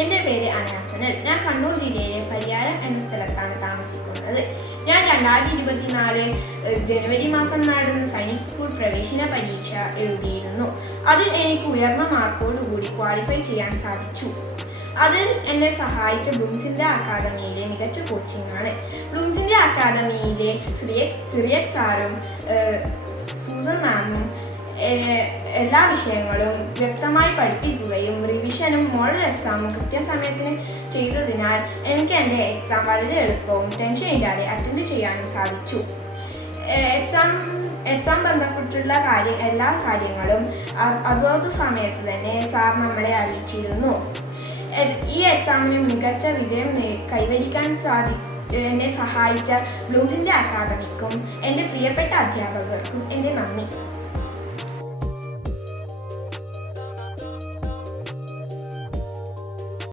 എന്റെ പേര് അനാസുനൽ ഞാൻ കണ്ണൂർ ജില്ലയിലെ പരിയാരം എന്ന സ്ഥലത്താണ് താമസിക്കുന്നത്. ഞാൻ രണ്ടായിരത്തി ഇരുപത്തിനാല് ജനുവരി മാസം നടന്ന സൈനിക് സ്കൂൾ പ്രവേശന പരീക്ഷ എഴുതിയിരുന്നു. അതിൽ എനിക്ക് ഉയർന്ന മാർക്കോടുകൂടി ക്വാളിഫൈ ചെയ്യാൻ സാധിച്ചു. അതിൽ എന്നെ സഹായിച്ച ബ്ലൂംസിന്റെ അക്കാദമിയിലെ മികച്ച കോച്ചിങ് ആണ്. ബ്ലൂംസിന്റെ അക്കാദമിയിലെ സിറിയക് സിറിയക് സാറും സൂസൻ മാമും എല്ലാ വിഷയങ്ങളും വ്യക്തമായി പഠിപ്പിക്കുകയും റിവിഷനും മോഡൽ എക്സാമും കൃത്യസമയത്തിന് ചെയ്തതിനാൽ എനിക്ക് എന്റെ എക്സാം വളരെ എളുപ്പവും ടെൻഷൻ ഇല്ലാതെ അറ്റൻഡ് ചെയ്യാനും സാധിച്ചു. എക്സാം എക്സാം ബന്ധപ്പെട്ടുള്ള കാര്യം എല്ലാ കാര്യങ്ങളും അതത് സമയത്ത് തന്നെ സാർ നമ്മളെ അറിയിച്ചിരുന്നു. ഈ എക്സാമിന് മികച്ച വിജയം കൈവരിക്കാൻ സാധി എന്നെ സഹായിച്ച ബ്ലൂത്തിന്റെ അക്കാദമിക്കും എന്റെ പ്രിയപ്പെട്ട അധ്യാപകർക്കും എന്റെ നന്ദി.